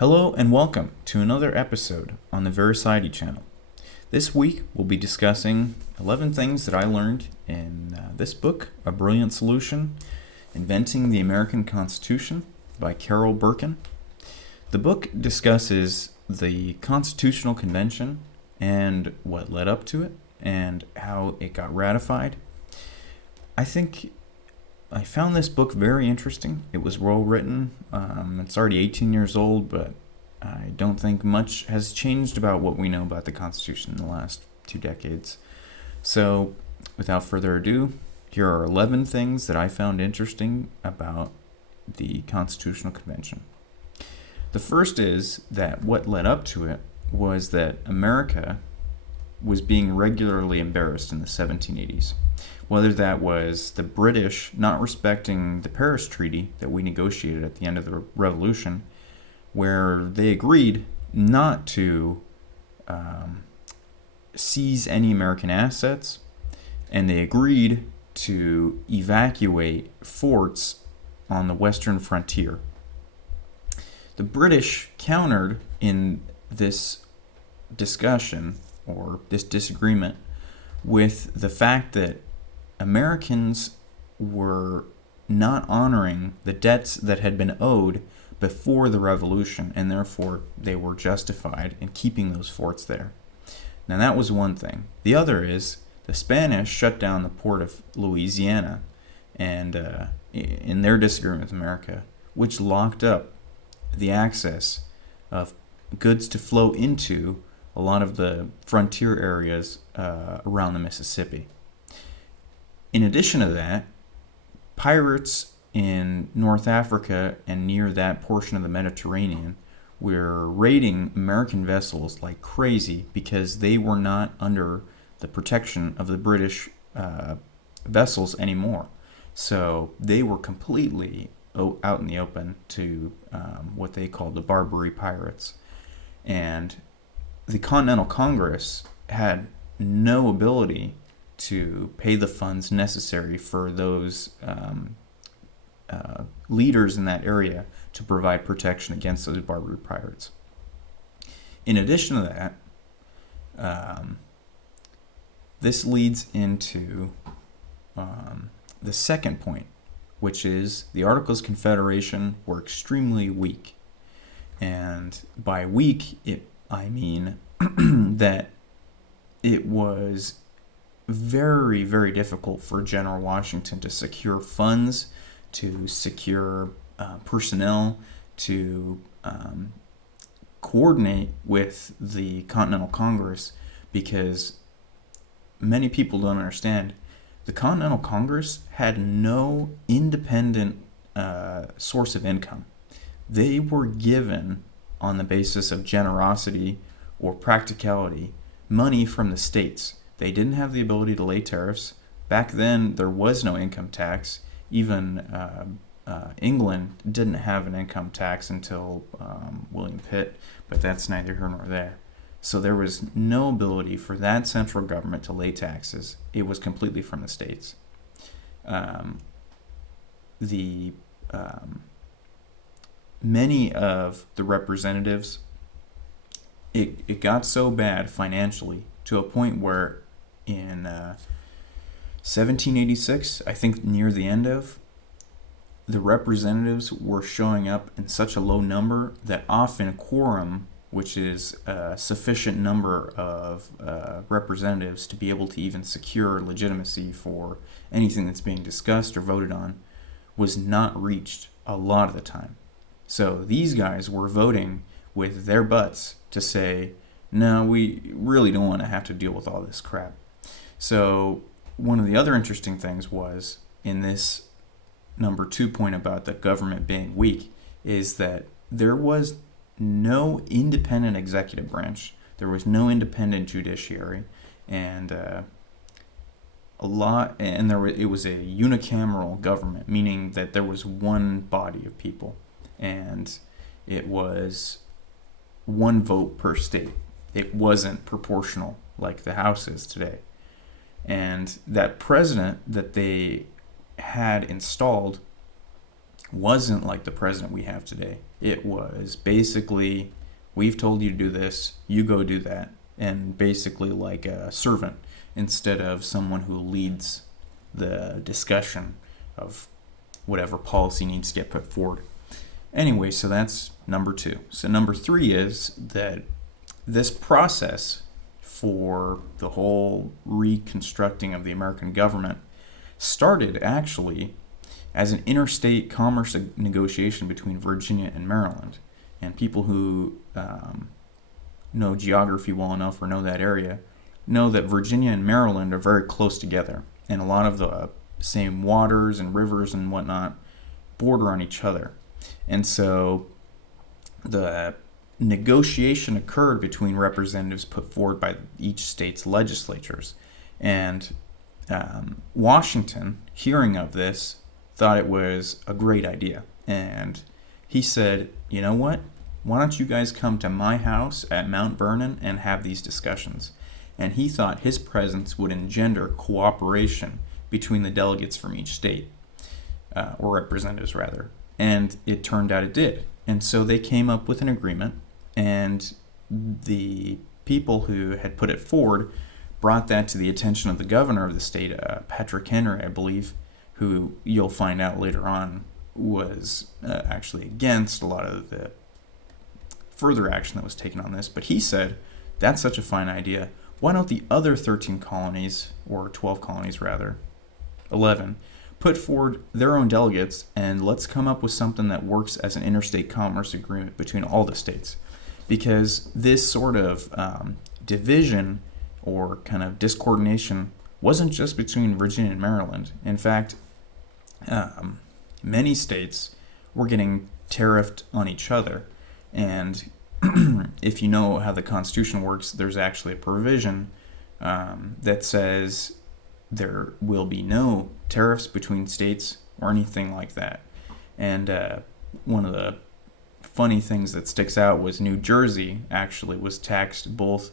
Hello and welcome to another episode on the Veracity channel. This week we'll be discussing 11 things that I learned in this book, A Brilliant Solution, Inventing the American Constitution by Carol Berkin. The book discusses the Constitutional Convention and what led up to it and how it got ratified. I found this book very interesting. It was well written. It's already 18 years old, but I don't think much has changed about what we know about the Constitution in the last 2 decades. So, without further ado, here are 11 things that I found interesting about the Constitutional Convention. The first is that what led up to it was that America was being regularly embarrassed in the 1780s. Whether that was the British not respecting the Paris Treaty that we negotiated at the end of the Revolution, where they agreed not to seize any American assets, and they agreed to evacuate forts on the western frontier. The British countered in this discussion, or this disagreement, with the fact that Americans were not honoring the debts that had been owed before the Revolution, and therefore they were justified in keeping those forts there. Now that was one thing. The other is the Spanish shut down the port of Louisiana, and in their disagreement with America, which locked up the access of goods to flow into a lot of the frontier areas around the Mississippi. In addition to that, pirates in North Africa and near that portion of the Mediterranean were raiding American vessels like crazy because they were not under the protection of the British vessels anymore. So they were completely out in the open to what they called the Barbary pirates. And the Continental Congress had no ability to pay the funds necessary for those leaders in that area to provide protection against those Barbary pirates. In addition to that, this leads into the second point, which is the Articles of Confederation were extremely weak. And by weak, I mean that it was very, very difficult for General Washington to secure funds, to secure personnel, to coordinate with the Continental Congress, because many people don't understand the Continental Congress had no independent source of income. They were given, on the basis of generosity or practicality, money from the states. They didn't have the ability to lay tariffs. Back then, there was no income tax. Even England didn't have an income tax until William Pitt, but that's neither here nor there. So there was no ability for that central government to lay taxes. It was completely from the states. Many of the representatives, it got so bad financially to a point where in 1786, I think near the end of, the representatives were showing up in such a low number that often a quorum, which is a sufficient number of representatives to be able to even secure legitimacy for anything that's being discussed or voted on, was not reached a lot of the time. So these guys were voting with their butts to say, no, we really don't want to have to deal with all this crap. So one of the other interesting things was, in this number 2 point about the government being weak, is that there was no independent executive branch. There was no independent judiciary, and it was a unicameral government, meaning that there was one body of people, and it was one vote per state. It wasn't proportional like the House is today. And that president that they had installed wasn't like the president we have today. It was basically, we've told you to do this, you go do that, and basically like a servant instead of someone who leads the discussion of whatever policy needs to get put forward. Anyway, so that's number 2. So number 3 is that this process for the whole reconstructing of the American government started actually as an interstate commerce negotiation between Virginia and Maryland. And people who know geography well enough or know that area know that Virginia and Maryland are very close together. And a lot of the same waters and rivers and whatnot border on each other. And so the negotiation occurred between representatives put forward by each state's legislatures. And Washington, hearing of this, thought it was a great idea. And he said, you know what? Why don't you guys come to my house at Mount Vernon and have these discussions? And he thought his presence would engender cooperation between the delegates from each state, or representatives rather. And it turned out it did. And so they came up with an agreement, and the people who had put it forward brought that to the attention of the governor of the state, Patrick Henry, I believe, who you'll find out later on was actually against a lot of the further action that was taken on this. But he said, that's such a fine idea. Why don't the other 13 colonies, or 12 colonies rather, 11, put forward their own delegates, and let's come up with something that works as an interstate commerce agreement between all the states. Because this sort of division or kind of discoordination wasn't just between Virginia and Maryland. In fact, many states were getting tariffed on each other. And if you know how the Constitution works, there's actually a provision that says there will be no tariffs between states or anything like that. And one of the funny things that sticks out was New Jersey actually was taxed both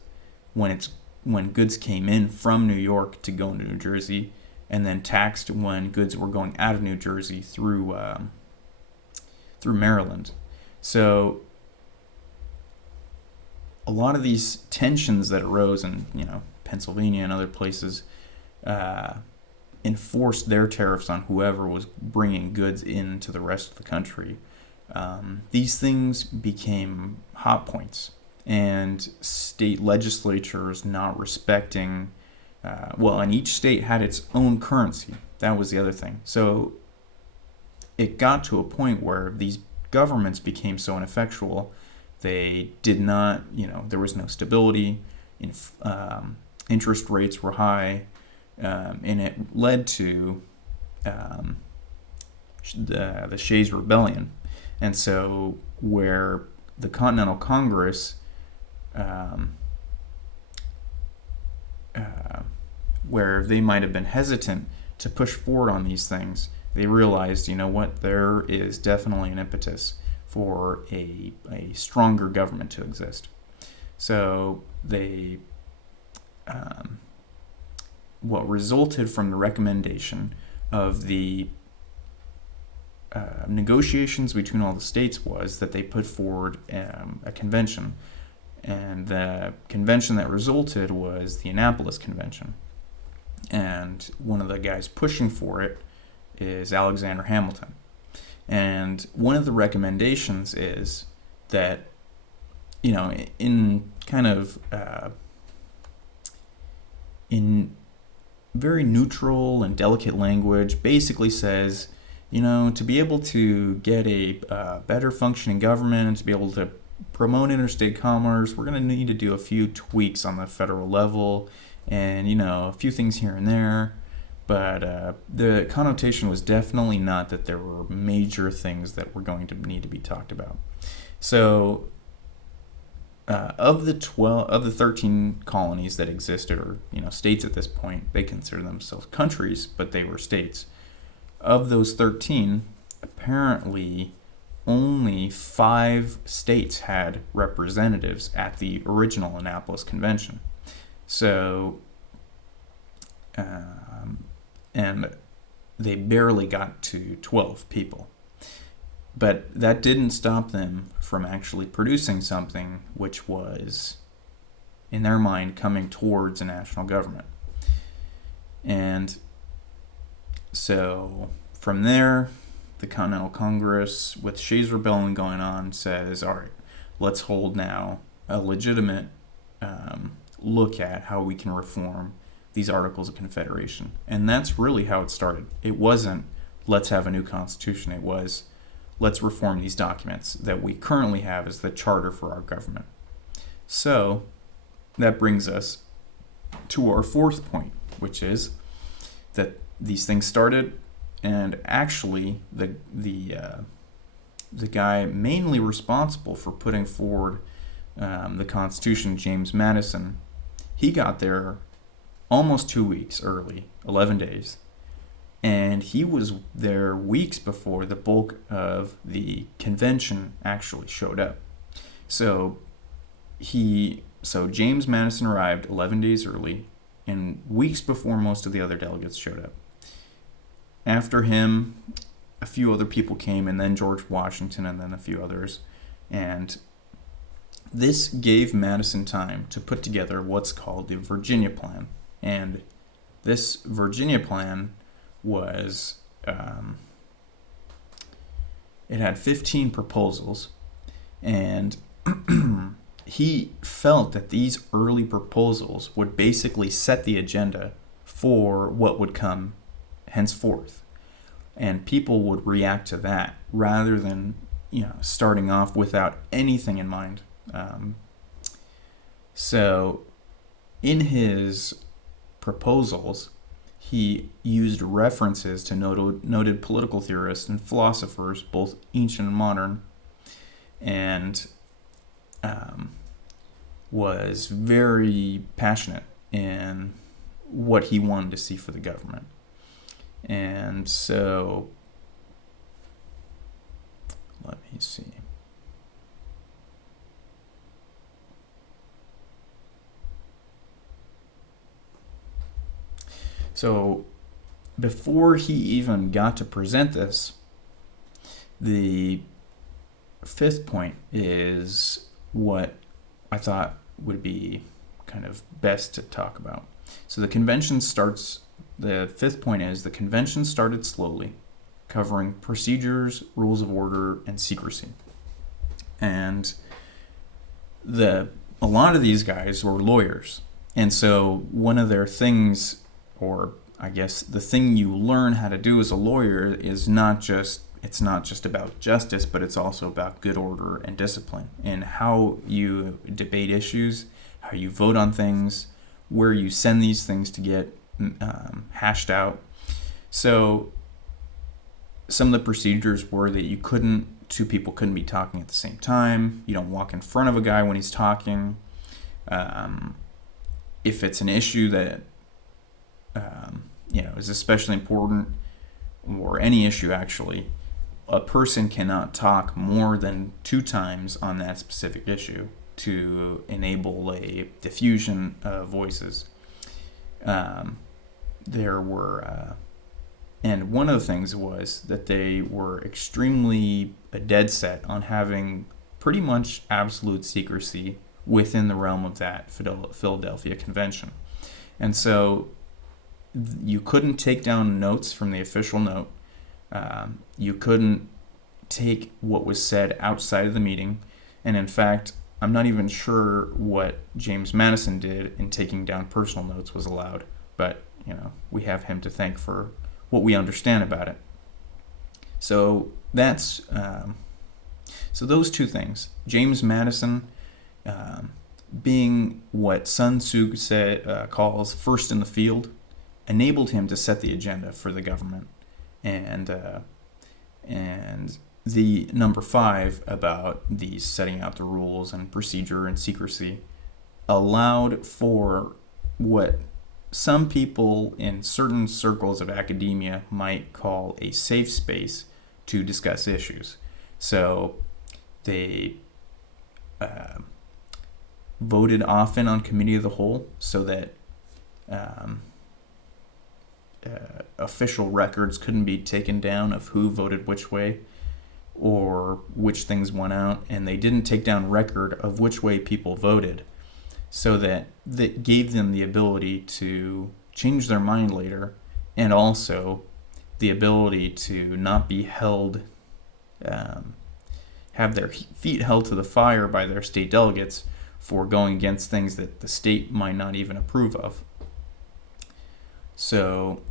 when goods came in from New York to go into New Jersey, and then taxed when goods were going out of New Jersey through Maryland. So a lot of these tensions that arose in Pennsylvania and other places enforced their tariffs on whoever was bringing goods into the rest of the country. These things became hot points, and state legislatures not respecting, and each state had its own currency. That was the other thing. So it got to a point where these governments became so ineffectual, they did not, there was no stability, interest rates were high, and it led to the Shays Rebellion. And so where the Continental Congress, where they might have been hesitant to push forward on these things, they realized, there is definitely an impetus for a stronger government to exist. So they, what resulted from the recommendation of the negotiations between all the states was that they put forward a convention. And the convention that resulted was the Annapolis Convention. And one of the guys pushing for it is Alexander Hamilton. And one of the recommendations is that, in kind of in very neutral and delicate language, basically says, to be able to get a better functioning government and to be able to promote interstate commerce, we're going to need to do a few tweaks on the federal level and, a few things here and there. But the connotation was definitely not that there were major things that were going to need to be talked about. So of the 13 colonies that existed, or states at this point, they consider themselves countries, but they were states. Of those 13, apparently only 5 states had representatives at the original Annapolis Convention. So, and they barely got to 12 people. But that didn't stop them from actually producing something which was, in their mind, coming towards a national government. And so from there, the Continental Congress, with Shays Rebellion going on, says, all right, let's hold now a legitimate look at how we can reform these Articles of Confederation. And that's really how it started. It wasn't, let's have a new constitution. It was, let's reform these documents that we currently have as the charter for our government. So that brings us to our fourth point, which is that these things started, and actually the guy mainly responsible for putting forward the Constitution, James Madison, he got there almost 2 weeks early, 11 days, and he was there weeks before the bulk of the convention actually showed up. So James Madison arrived 11 days early, and weeks before most of the other delegates showed up. After him, a few other people came, and then George Washington, and then a few others. And this gave Madison time to put together what's called the Virginia Plan. And this Virginia Plan was, it had 15 proposals, and he felt that these early proposals would basically set the agenda for what would come henceforth, and people would react to that rather than starting off without anything in mind. So in his proposals, he used references to noted political theorists and philosophers, both ancient and modern, and was very passionate in what he wanted to see for the government. And so, let me see. So, before he even got to present this, the fifth point is what I thought would be kind of best to talk about. So the convention starts, the fifth point is the convention started slowly, covering procedures, rules of order, and secrecy. And a lot of these guys were lawyers. And so one of their things, or I guess the thing you learn how to do as a lawyer is it's not just about justice, but it's also about good order and discipline, and how you debate issues, how you vote on things, where you send these things to get hashed out. So some of the procedures were that two people couldn't be talking at the same time. You don't walk in front of a guy when he's talking. If it's an issue that is especially important, or any issue actually, a person cannot talk more than 2 times on that specific issue to enable a diffusion of voices. There were, and one of the things was that they were extremely dead set on having pretty much absolute secrecy within the realm of that Philadelphia Convention. And so you couldn't take down notes from the official note. You couldn't take what was said outside of the meeting. And in fact, I'm not even sure what James Madison did in taking down personal notes was allowed. But, we have him to thank for what we understand about it. So that's, so those two things, James Madison being what Sun Tzu calls first in the field, enabled him to set the agenda for the government. And the number 5 about the setting out the rules and procedure and secrecy allowed for what some people in certain circles of academia might call a safe space to discuss issues. So they voted often on committee of the whole, so that official records couldn't be taken down of who voted which way, or which things won out, and they didn't take down record of which way people voted, so that gave them the ability to change their mind later, and also the ability to not be held, have their feet held to the fire by their state delegates for going against things that the state might not even approve of. So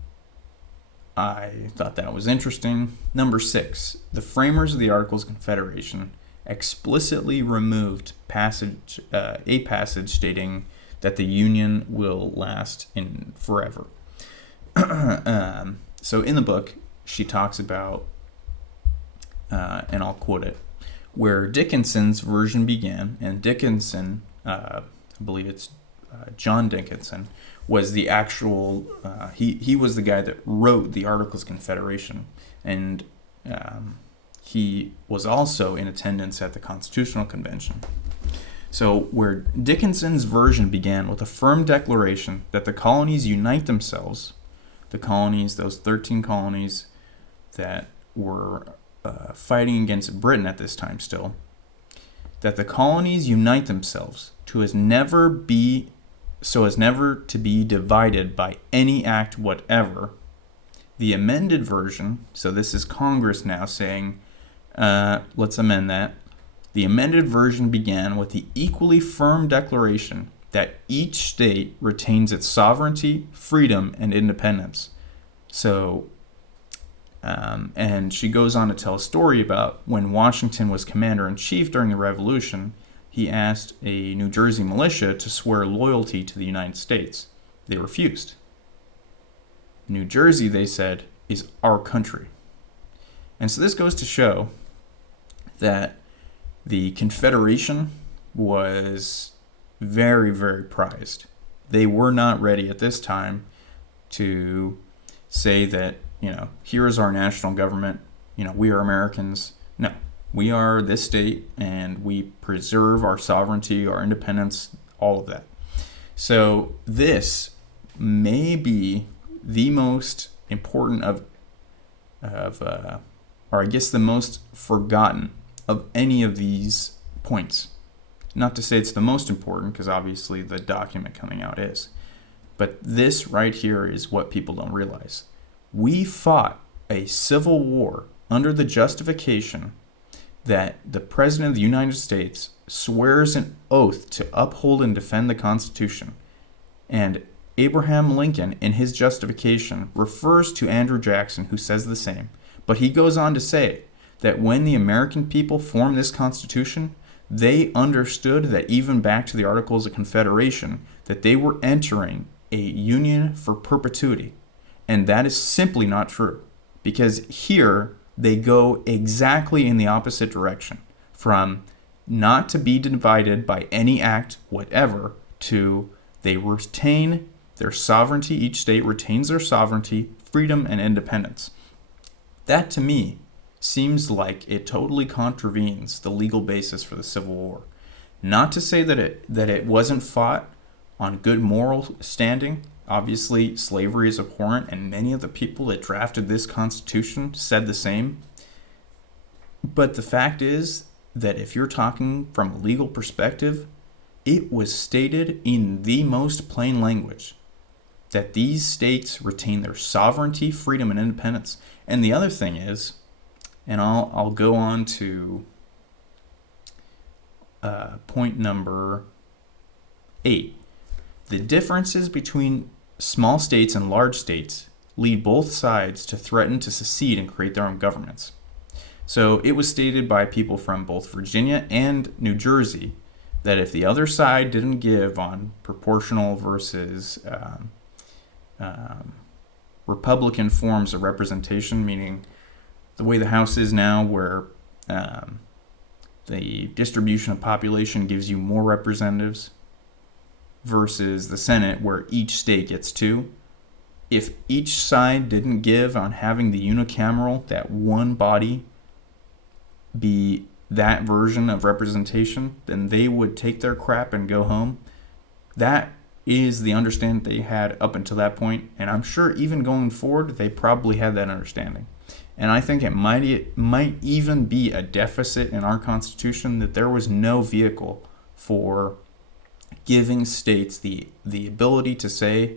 I thought that was interesting. Number 6, the framers of the Articles of Confederation explicitly removed a passage stating that the Union will last in forever. So in the book, she talks about, and I'll quote it, where Dickinson's version began, and Dickinson, I believe it's John Dickinson, was the actual, he was the guy that wrote the Articles of Confederation, and he was also in attendance at the Constitutional Convention. So where Dickinson's version began with a firm declaration that the colonies unite themselves, the colonies, those 13 colonies that were fighting against Britain at this time still, that the colonies unite themselves so as never to be divided by any act whatever. The amended version, so this is Congress now saying, let's amend that. The amended version began with the equally firm declaration that each state retains its sovereignty, freedom, and independence. So, and she goes on to tell a story about when Washington was commander-in-chief during the Revolution, he asked a New Jersey militia to swear loyalty to the United States. They refused. New Jersey, they said, is our country. And so this goes to show that the Confederation was very, very prized. They were not ready at this time to say that, here is our national government, we are Americans. No, we are this state, and we preserve our sovereignty, our independence, all of that. So this may be the most important or I guess the most forgotten of any of these points. Not to say it's the most important, because obviously the document coming out is. But this right here is what people don't realize. We fought a civil war under the justification that the President of the United States swears an oath to uphold and defend the Constitution. And Abraham Lincoln, in his justification, refers to Andrew Jackson, who says the same. But he goes on to say that when the American people formed this Constitution, they understood that even back to the Articles of Confederation, that they were entering a union for perpetuity. And that is simply not true, because here they go exactly in the opposite direction, from not to be divided by any act whatever to they retain their sovereignty. Each state retains their sovereignty, freedom, and independence. That to me seems like it totally contravenes the legal basis for the Civil War. Not to say that it wasn't fought on good moral standing. Obviously, slavery is abhorrent, and many of the people that drafted this Constitution said the same. But the fact is that if you're talking from a legal perspective, it was stated in the most plain language that these states retain their sovereignty, freedom, and independence. And the other thing is, and I'll go on to point number 8. The differences between small states and large states lead both sides to threaten to secede and create their own governments. So it was stated by people from both Virginia and New Jersey that if the other side didn't give on proportional versus Republican forms of representation, meaning the way the House is now, where the distribution of population gives you more representatives, versus the Senate, where each state gets 2. If each side didn't give on having the unicameral, that one body, be that version of representation, then they would take their crap and go home. That is the understanding they had up until that point, and I'm sure even going forward, they probably had that understanding. And I think it might even be a deficit in our Constitution that there was no vehicle for giving states the ability to say,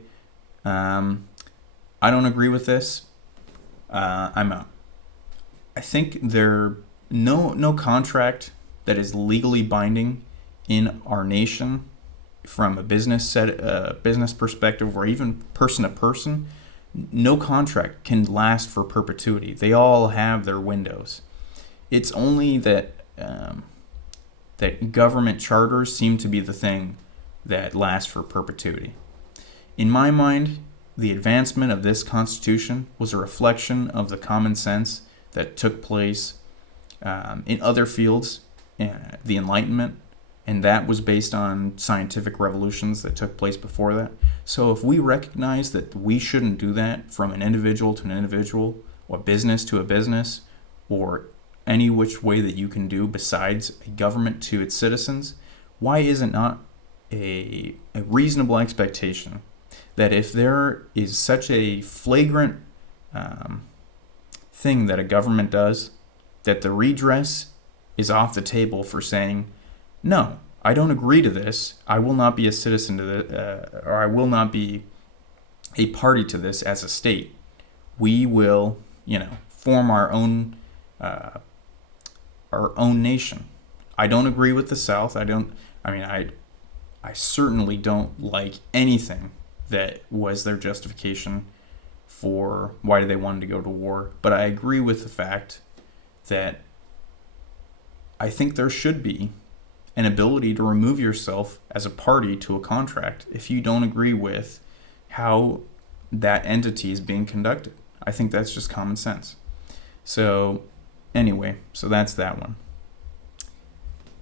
I don't agree with this, I'm out. I think there no contract that is legally binding in our nation from a business perspective, or even person to person. No contract can last for perpetuity. They all have their windows. It's only that that government charters seem to be the thing that lasts for perpetuity. In my mind, the advancement of this Constitution was a reflection of the common sense that took place in other fields, the Enlightenment, and that was based on scientific revolutions that took place before that. So if we recognize that we shouldn't do that from an individual to an individual, or business to a business, or any which way that you can do besides a government to its citizens, why is it not a reasonable expectation that if there is such a flagrant thing that a government does, that the redress is off the table for saying, no, I don't agree to this. I will not be a citizen to this, or I will not be a party to this as a state. We will, form our own nation. I don't agree with the South. I certainly don't like anything that was their justification for why they wanted to go to war. But I agree with the fact that I think there should be an ability to remove yourself as a party to a contract if you don't agree with how that entity is being conducted. I think that's just common sense. So anyway, so that's that one.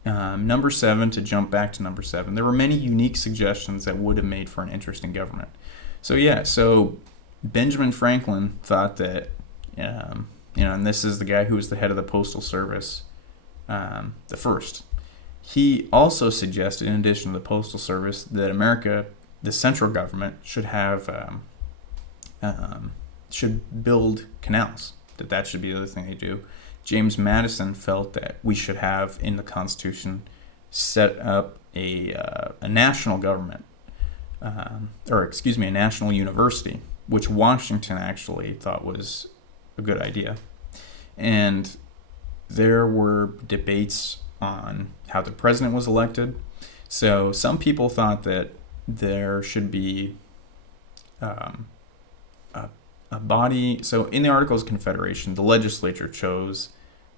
Number 7, to jump back to number 7, there were many unique suggestions that would have made for an interesting government. So Benjamin Franklin thought that, and this is the guy who was the head of the Postal Service, the first. He also suggested, in addition to the Postal Service, that America, the central government, should have should build canals. That should be the other thing they do. James Madison felt that we should have in the Constitution set up a national government, a national university, which Washington actually thought was a good idea. And there were debates on how the president was elected. So some people thought that there should be a body. So in the Articles of Confederation, the legislature chose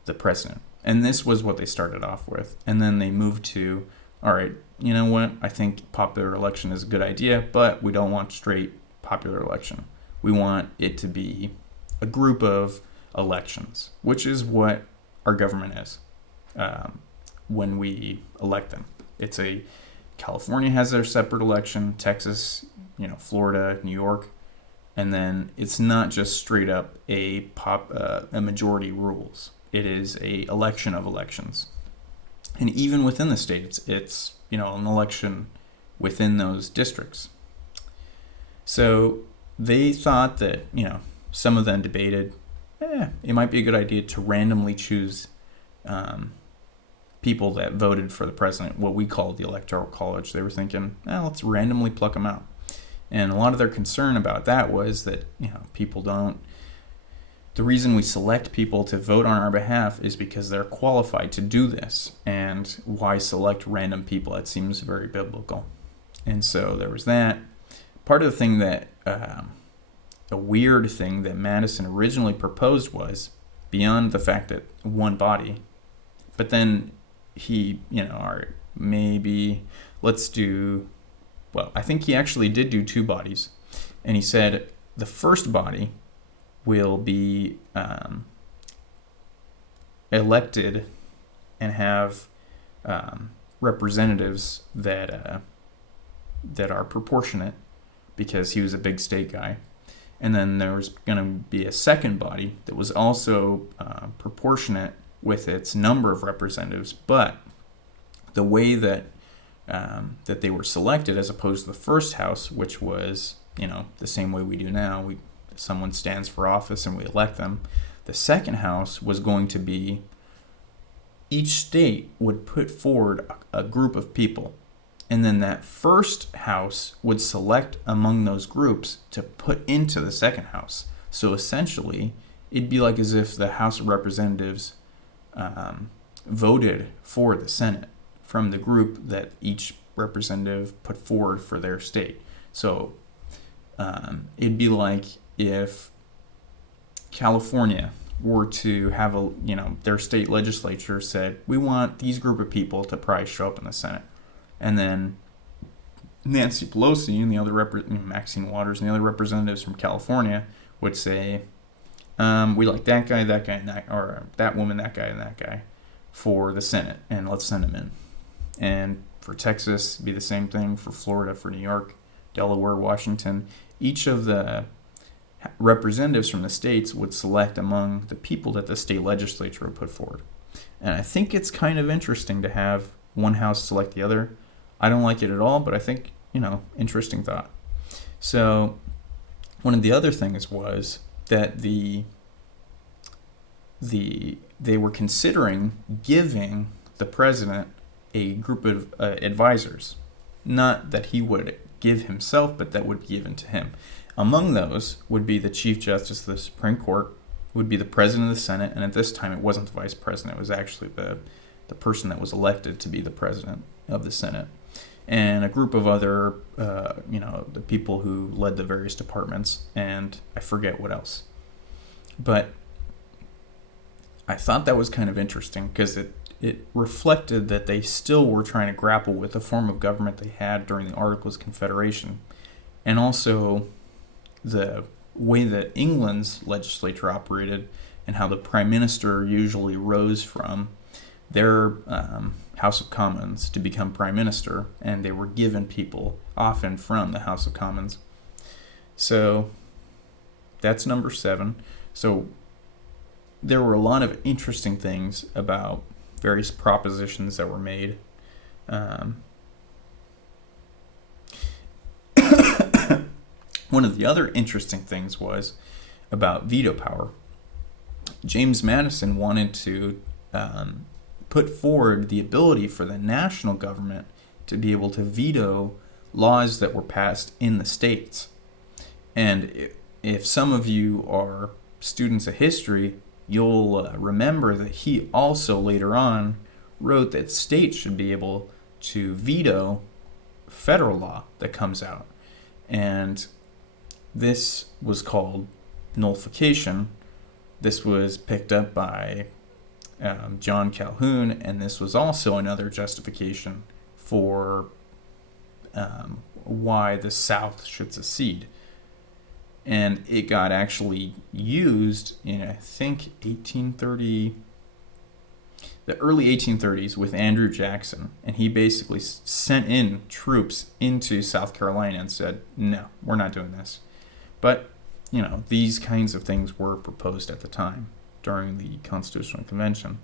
the president. And this was what they started off with. And then they moved to, all right, you know what? I think popular election is a good idea, but we don't want straight popular election. We want it to be a group of elections, which is what our government is when we elect them. California has their separate election, Texas, Florida, New York, and then it's not just straight up a majority rules. It is a election of elections. And even within the state, it's an election within those districts. So they thought that, some of them debated, it might be a good idea to randomly choose people that voted for the president, what we call the Electoral College. They were thinking, let's randomly pluck them out. And a lot of their concern about that was that, people don't. The reason we select people to vote on our behalf is because they're qualified to do this. And why select random people? It seems very biblical. And so there was that. Part of the thing that, a weird thing that Madison originally proposed was, beyond the fact that one body, but then he, maybe let's do, I think he actually did do two bodies. And he said the first body will be elected and have representatives that are proportionate, because he was a big state guy. And then there was going to be a second body that was also proportionate with its number of representatives, but the way that that they were selected, as opposed to the first house, which was the same way we do now. Someone stands for office and we elect them. The second house was going to be each state would put forward a group of people. And then that first house would select among those groups to put into the second house. So essentially, it'd be like as if the House of Representatives voted for the Senate from the group that each representative put forward for their state. So it'd be like if California were to have their state legislature said, we want these group of people to probably show up in the Senate. And then Nancy Pelosi and the other Maxine Waters and the other representatives from California would say, we like that guy, and that, or that woman, that guy, and that guy for the Senate, and let's send them in. And for Texas, it'd be the same thing. For Florida, for New York, Delaware, Washington, each of the representatives from the states would select among the people that the state legislature would put forward. And I think it's kind of interesting to have one house select the other. I don't like it at all, but I think, interesting thought. So one of the other things was that they were considering giving the president a group of advisors. Not that he would give himself, but that would be given to him. Among those would be the Chief Justice of the Supreme Court, would be the President of the Senate, and at this time it wasn't the Vice President, it was actually the person that was elected to be the President of the Senate, and a group of other, the people who led the various departments, and I forget what else. But I thought that was kind of interesting because it reflected that they still were trying to grapple with the form of government they had during the Articles of Confederation, and also the way that England's legislature operated and how the Prime Minister usually rose from their House of Commons to become Prime Minister, and they were given people often from the House of Commons. So that's number 7. So there were a lot of interesting things about various propositions that were made. One of the other interesting things was about veto power. James Madison wanted to put forward the ability for the national government to be able to veto laws that were passed in the states. And if some of you are students of history, you'll remember that he also later on wrote that states should be able to veto federal law that comes out. And this was called nullification. This was picked up by John Calhoun, and this was also another justification for why the South should secede. And it got actually used in, I think, the early 1830s with Andrew Jackson. And he basically sent in troops into South Carolina and said, no, we're not doing this. But, these kinds of things were proposed at the time during the Constitutional Convention.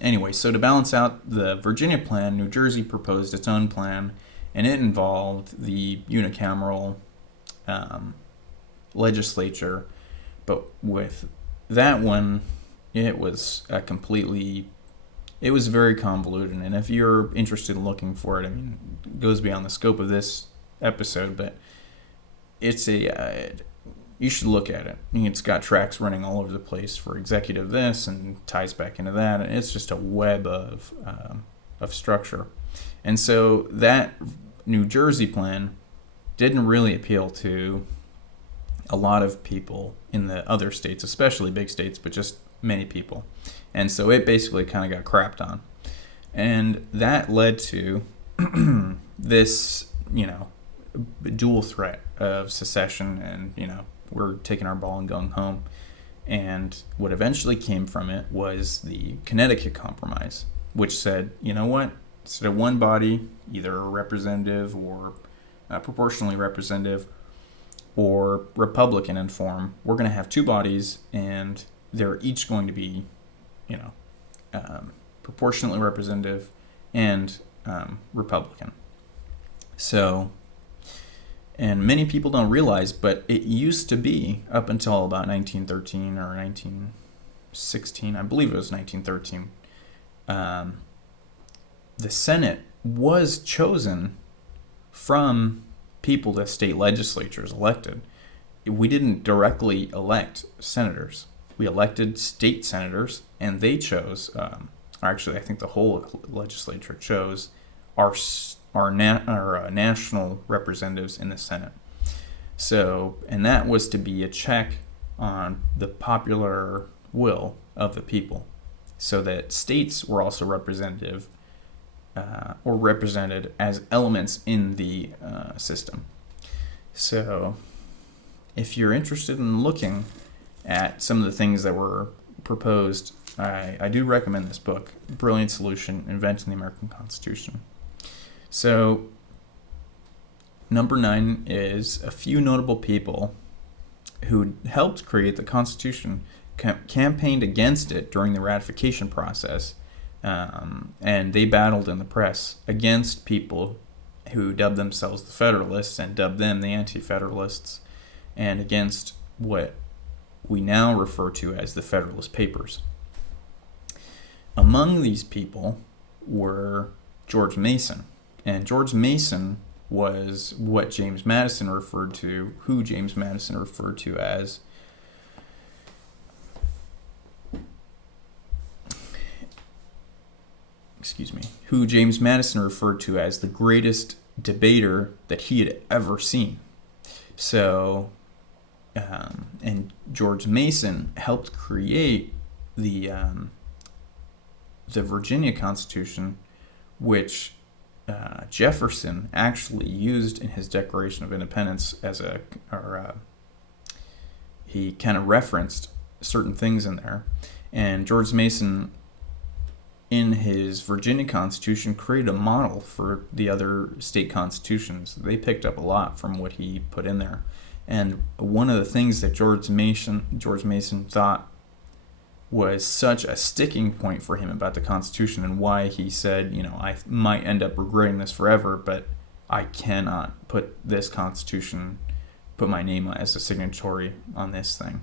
Anyway, so to balance out the Virginia plan, New Jersey proposed its own plan, and it involved the unicameral legislature. But with that one, it was very convoluted. And if you're interested in looking for it, it goes beyond the scope of this episode, but it's you should look at it. It's got tracks running all over the place for executive this and ties back into that, and it's just a web of structure. And so that New Jersey plan didn't really appeal to a lot of people in the other states, especially big states, but just many people. And so it basically kind of got crapped on. And that led to this, dual threat of secession and, we're taking our ball and going home. And what eventually came from it was the Connecticut Compromise, which said, you know what, instead of one body, either a representative or proportionally representative or Republican in form, we're going to have two bodies, and they're each going to be, proportionately representative and Republican. So, And many people don't realize, but it used to be, up until about 1913 or 1916, I believe it was 1913, the Senate was chosen from people that state legislatures elected. We didn't directly elect senators. We elected state senators, and they chose, actually, I think the whole legislature chose our national representatives in the Senate. So, and that was to be a check on the popular will of the people, so that states were also represented as elements in the system. So, if you're interested in looking at some of the things that were proposed, I do recommend this book, Brilliant Solution, Inventing the American Constitution. So, number 9 is a few notable people who helped create the Constitution, campaigned against it during the ratification process, and they battled in the press against people who dubbed themselves the Federalists and dubbed them the Anti-Federalists, and against what we now refer to as the Federalist Papers. Among these people were George Mason, and George Mason was what James Madison referred to, who James Madison referred to as who James Madison referred to as the greatest debater that he had ever seen. So, and George Mason helped create the Virginia Constitution, which Jefferson actually used in his Declaration of Independence he kind of referenced certain things in there. And George Mason, in his Virginia Constitution, created a model for the other state constitutions. They picked up a lot from what he put in there. And one of the things that George Mason thought was such a sticking point for him about the Constitution, and why he said, I might end up regretting this forever, but I cannot put my name as a signatory on this thing,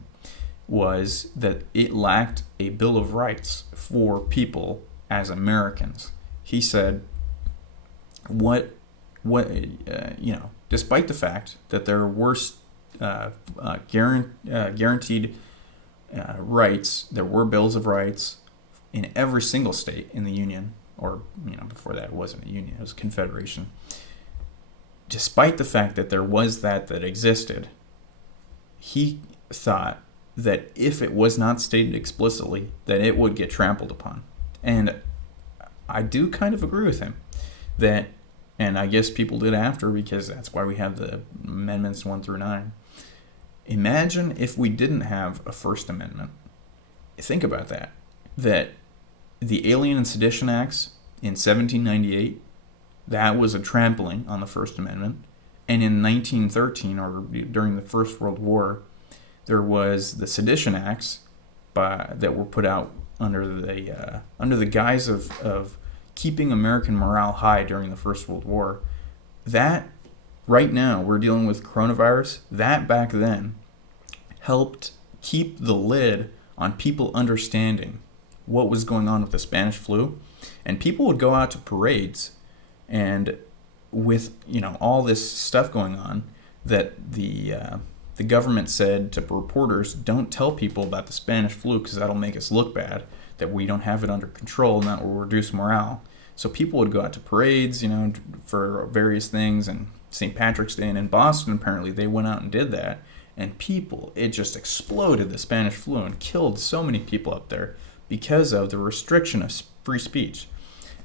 was that it lacked a Bill of Rights for people as Americans. He said, despite the fact that there were guaranteed rights, there were bills of rights in every single state in the Union, or before that it wasn't a union, it was a confederation. Despite the fact that there was that existed, he thought that if it was not stated explicitly, that it would get trampled upon. And I do kind of agree with him that, and I guess people did after, because that's why we have the amendments 1 through 9. Imagine if we didn't have a First Amendment. Think about that. That the Alien and Sedition Acts in 1798, that was a trampling on the First Amendment. And in 1913, or during the First World War, there was the Sedition Acts that were put out under the guise of keeping American morale high during the First World War. That, right now, we're dealing with coronavirus. That back then helped keep the lid on people understanding what was going on with the Spanish flu. And people would go out to parades, and with all this stuff going on, that the government said to reporters, don't tell people about the Spanish flu because that'll make us look bad, that we don't have it under control, and that will reduce morale. So people would go out to parades, for various things, and St. Patrick's Day, and in Boston, apparently, they went out and did that. And it just exploded, the Spanish flu, and killed so many people up there because of the restriction of free speech.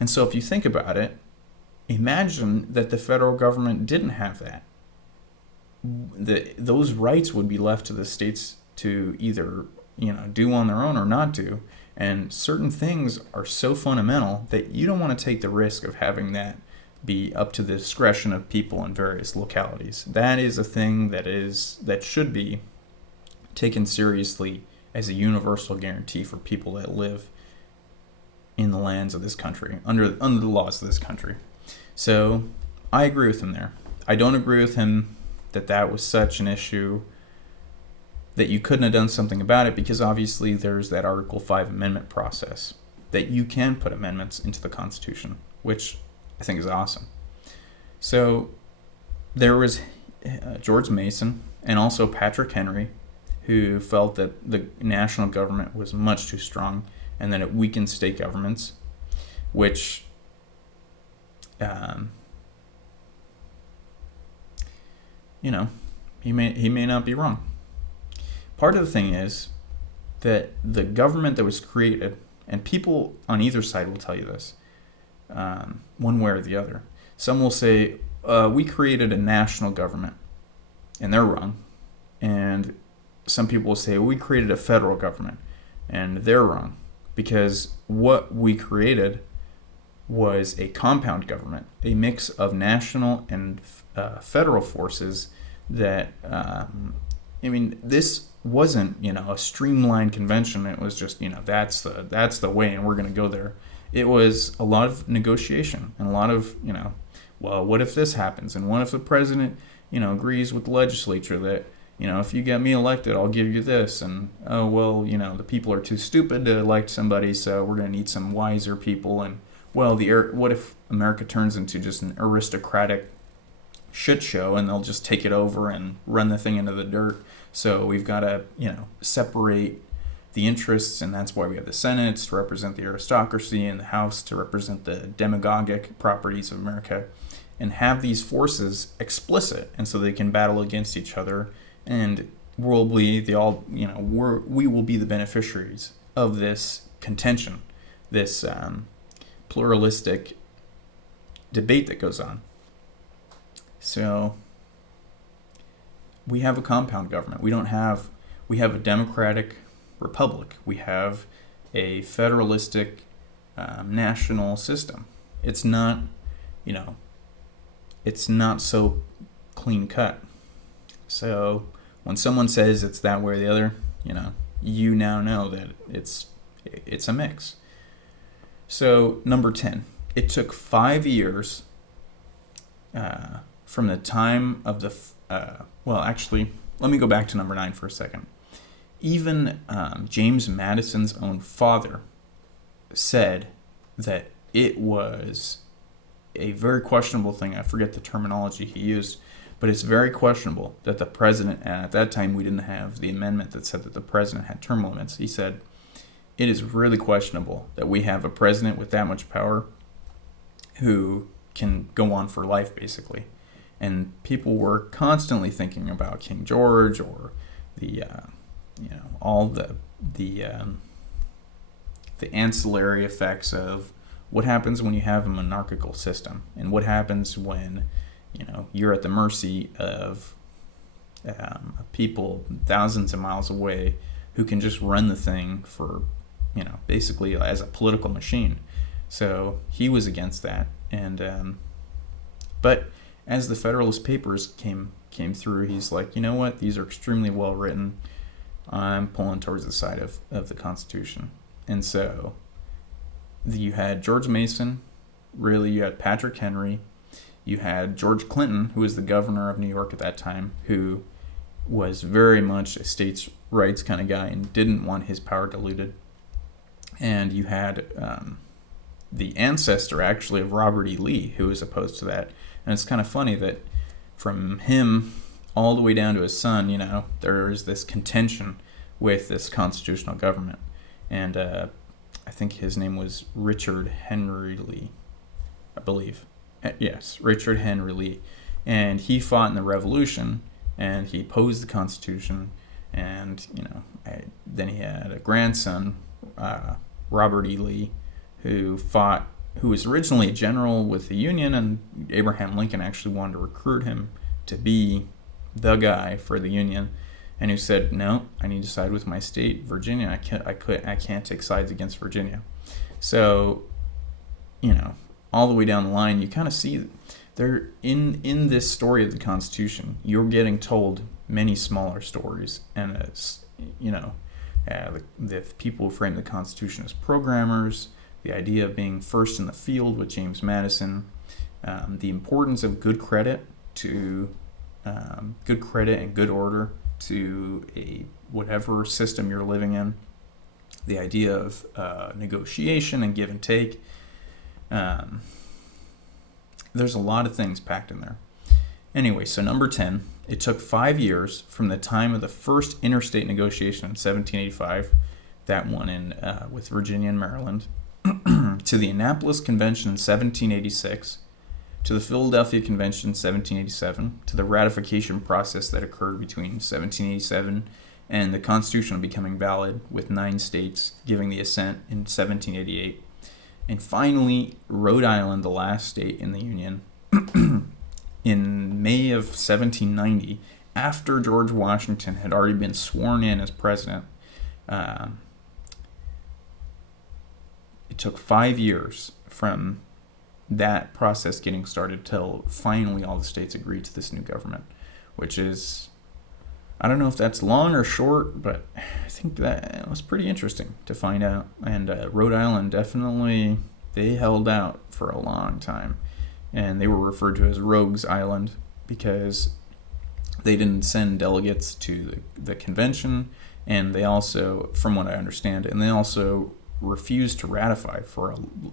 And so if you think about it, imagine that the federal government didn't have that. Those rights would be left to the states to either do on their own or not do. And certain things are so fundamental that you don't want to take the risk of having that be up to the discretion of people in various localities. That is a thing that should be taken seriously as a universal guarantee for people that live in the lands of this country, under the laws of this country. So I agree with him there. I don't agree with him that was such an issue that you couldn't have done something about it, because obviously there's that Article 5 amendment process that you can put amendments into the Constitution, which I think is awesome. So there was George Mason and also Patrick Henry, who felt that the national government was much too strong and that it weakened state governments, which he may not be wrong. Part of the thing is that the government that was created, and people on either side will tell you this, one way or the other. Some will say, we created a national government, and they're wrong. And some people will say, we created a federal government, and they're wrong. Because what we created was a compound government, a mix of national and federal forces that, this wasn't, a streamlined convention. It was just, that's the way, and we're going to go there. It was a lot of negotiation and a lot of, well, what if this happens? And what if the president, agrees with the legislature that, if you get me elected, I'll give you this. And, oh, well, the people are too stupid to elect somebody, so we're going to need some wiser people. And, well, what if America turns into just an aristocratic shit show and they'll just take it over and run the thing into the dirt? So we've got to, separate the interests, and that's why we have the Senate to represent the aristocracy and the House to represent the demagogic properties of America, and have these forces explicit, and so they can battle against each other, and we will be the beneficiaries of this contention, this pluralistic debate that goes on. So we have a compound government. We have a democratic republic. We have a federalistic national system. It's not, it's not so clean cut. So when someone says it's that way or the other, you now know that it's a mix. So number 10, it took 5 years from the time of the let me go back to number 9 for a second. Even James Madison's own father said that it was a very questionable thing. I forget the terminology he used, but it's very questionable that the president, and at that time we didn't have the amendment that said that the president had term limits. He said, it is really questionable that we have a president with that much power who can go on for life, basically. And people were constantly thinking about King George, or the all the ancillary effects of what happens when you have a monarchical system, and what happens when you're at the mercy of people thousands of miles away who can just run the thing for basically as a political machine. So he was against that, and but as the Federalist Papers came through, he's like, you know what, these are extremely well written. I'm pulling towards the side of the Constitution. And so you had George Mason, you had Patrick Henry, you had George Clinton, who was the governor of New York at that time, who was very much a states' rights kind of guy and didn't want his power diluted. And you had the ancestor, actually, of Robert E. Lee, who was opposed to that. And it's kind of funny that from him all the way down to his son, there is this contention with this constitutional government. And I think his name was Richard Henry Lee, I believe. Yes, Richard Henry Lee. And he fought in the Revolution, and he opposed the Constitution. And, then he had a grandson, Robert E. Lee, who was originally a general with the Union, and Abraham Lincoln actually wanted to recruit him to be the guy for the Union, and who said, no, I need to side with my state, Virginia. I can't take sides against Virginia. So, all the way down the line, you kind of see there in this story of the Constitution, you're getting told many smaller stories, and the people who framed the Constitution as programmers, the idea of being first in the field with James Madison, the importance of good credit to good credit and good order to whatever system you're living in. The idea of negotiation and give and take. There's a lot of things packed in there. Anyway, so number 10, it took 5 years from the time of the first interstate negotiation in 1785, that one in with Virginia and Maryland, to the Annapolis Convention in 1786, to the Philadelphia Convention in 1787, to the ratification process that occurred between 1787 and the Constitution becoming valid, with 9 states giving the assent in 1788, and finally Rhode Island, the last state in the Union, in May of 1790, after George Washington had already been sworn in as president. It took 5 years from that process getting started till finally all the states agreed to this new government, which is, I don't know if that's long or short, but I think that was pretty interesting to find out. And Rhode Island definitely, they held out for a long time. And they were referred to as Rogues Island because they didn't send delegates to the convention, and they also, from what I understand, and they also refused to ratify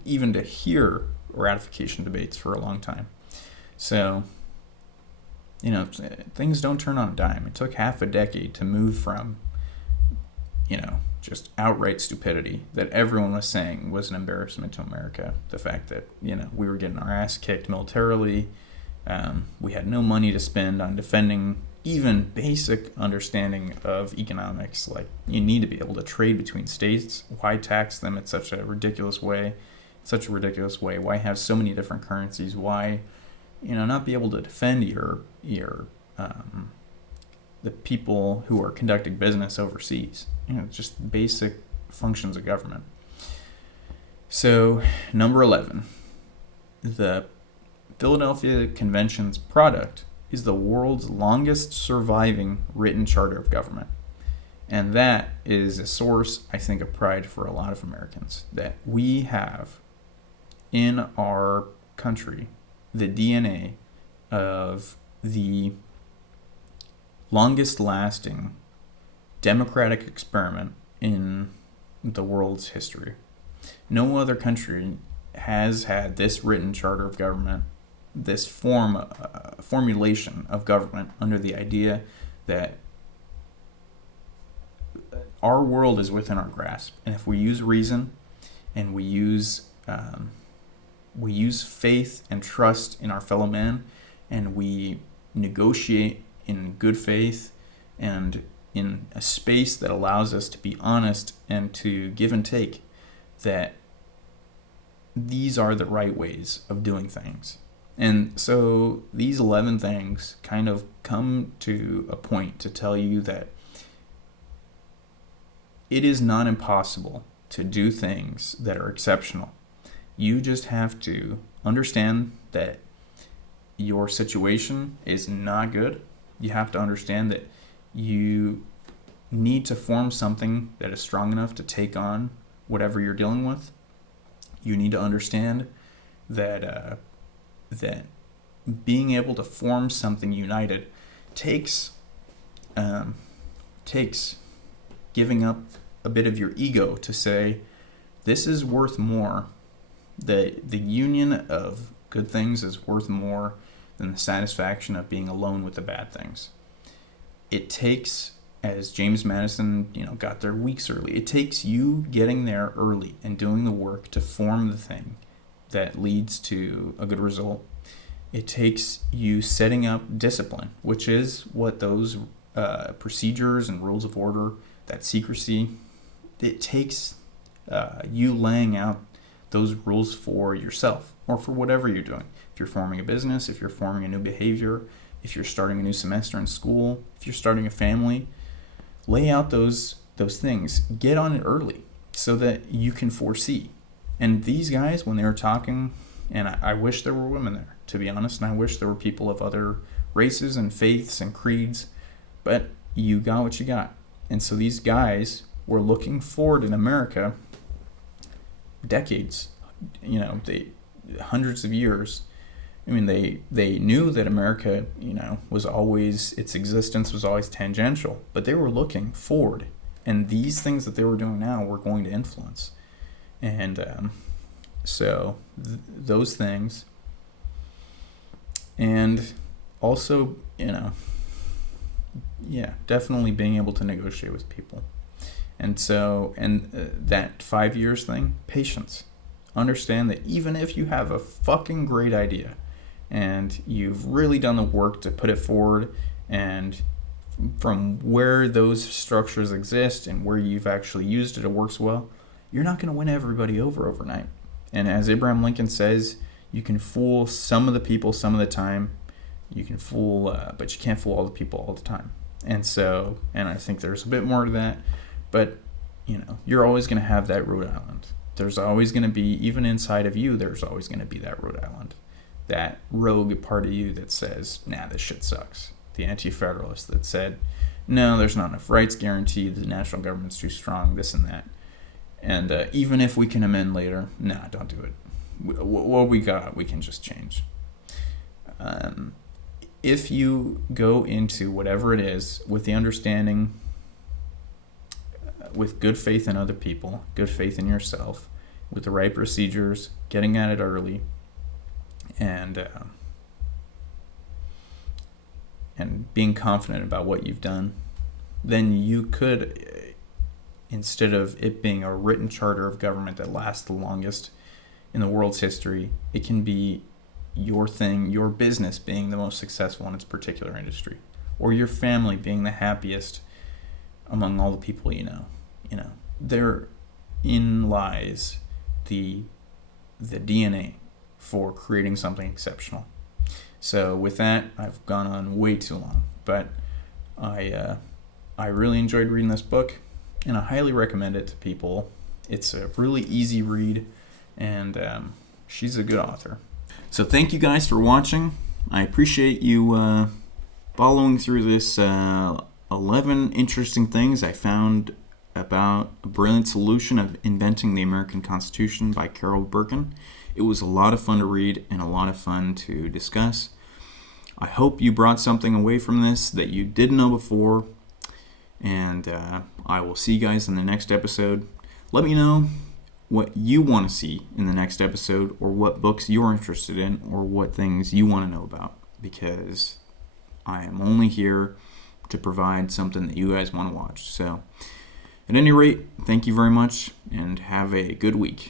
even to hear ratification debates for a long time. So, things don't turn on a dime. It took half a decade to move from, just outright stupidity that everyone was saying was an embarrassment to America. The fact that, we were getting our ass kicked militarily. We had no money to spend on defending even basic understanding of economics. Like, you need to be able to trade between states. Why tax them in such a ridiculous way? Why have so many different currencies? Why, not be able to defend your the people who are conducting business overseas? Just basic functions of government. So, number 11, the Philadelphia Convention's product is the world's longest surviving written charter of government. And that is a source, I think, of pride for a lot of Americans, that we have in our country the DNA of the longest lasting democratic experiment in the world's history. No other country has had this written charter of government, this formulation of government under the idea that our world is within our grasp, and if we use reason and we use faith and trust in our fellow man, and we negotiate in good faith and in a space that allows us to be honest and to give and take, that these are the right ways of doing things. And so these 11 things kind of come to a point to tell you that it is not impossible to do things that are exceptional. You just have to understand that your situation is not good. You have to understand that you need to form something that is strong enough to take on whatever you're dealing with. You need to understand that that being able to form something united takes giving up a bit of your ego to say, this is worth more. The union of good things is worth more than the satisfaction of being alone with the bad things. It takes, as James Madison, got there weeks early, it takes you getting there early and doing the work to form the thing that leads to a good result. It takes you setting up discipline, which is what those procedures and rules of order, that secrecy, it takes you laying out those rules for yourself or for whatever you're doing. If you're forming a business, if you're forming a new behavior, if you're starting a new semester in school, if you're starting a family, lay out those things. Get on it early so that you can foresee. And these guys, when they were talking, and I wish there were women there, to be honest, and I wish there were people of other races and faiths and creeds, but you got what you got. And so these guys were looking forward in America decades, hundreds of years, I mean, they knew that America, was always, its existence was always tangential, but they were looking forward, and these things that they were doing now were going to influence. And those things, and also, definitely being able to negotiate with people. And that 5 years thing, patience. Understand that even if you have a fucking great idea and you've really done the work to put it forward, and from where those structures exist and where you've actually used it works well, you're not going to win everybody over overnight. And as Abraham Lincoln says, you can fool some of the people some of the time. You can fool, but you can't fool all the people all the time. And I think there's a bit more to that. But, you're always going to have that Rhode Island. There's always going to be, even inside of you, there's always going to be that Rhode Island. That rogue part of you that says, nah, this shit sucks. The anti-federalist that said, no, there's not enough rights guaranteed, the national government's too strong, this and that. And even if we can amend later, nah, don't do it. What we got, we can just change. If you go into whatever it is with the understanding, with good faith in other people, good faith in yourself, with the right procedures, getting at it early, and being confident about what you've done, then you could, instead of it being a written charter of government that lasts the longest in the world's history, it can be your thing, your business being the most successful in its particular industry, or your family being the happiest among all the people you know. Therein lies the DNA for creating something exceptional. So with that, I've gone on way too long, but I really enjoyed reading this book, and I highly recommend it to people. It's a really easy read, and she's a good author. So thank you guys for watching. I appreciate you following through this 11 interesting things I found about a brilliant solution of inventing the American Constitution by Carol Berkin. It was a lot of fun to read and a lot of fun to discuss. I hope you brought something away from this that you didn't know before, and I will see you guys in the next episode. Let me know what you want to see in the next episode, or what books you're interested in, or what things you want to know about, because I am only here to provide something that you guys want to watch. So, at any rate, thank you very much, and have a good week.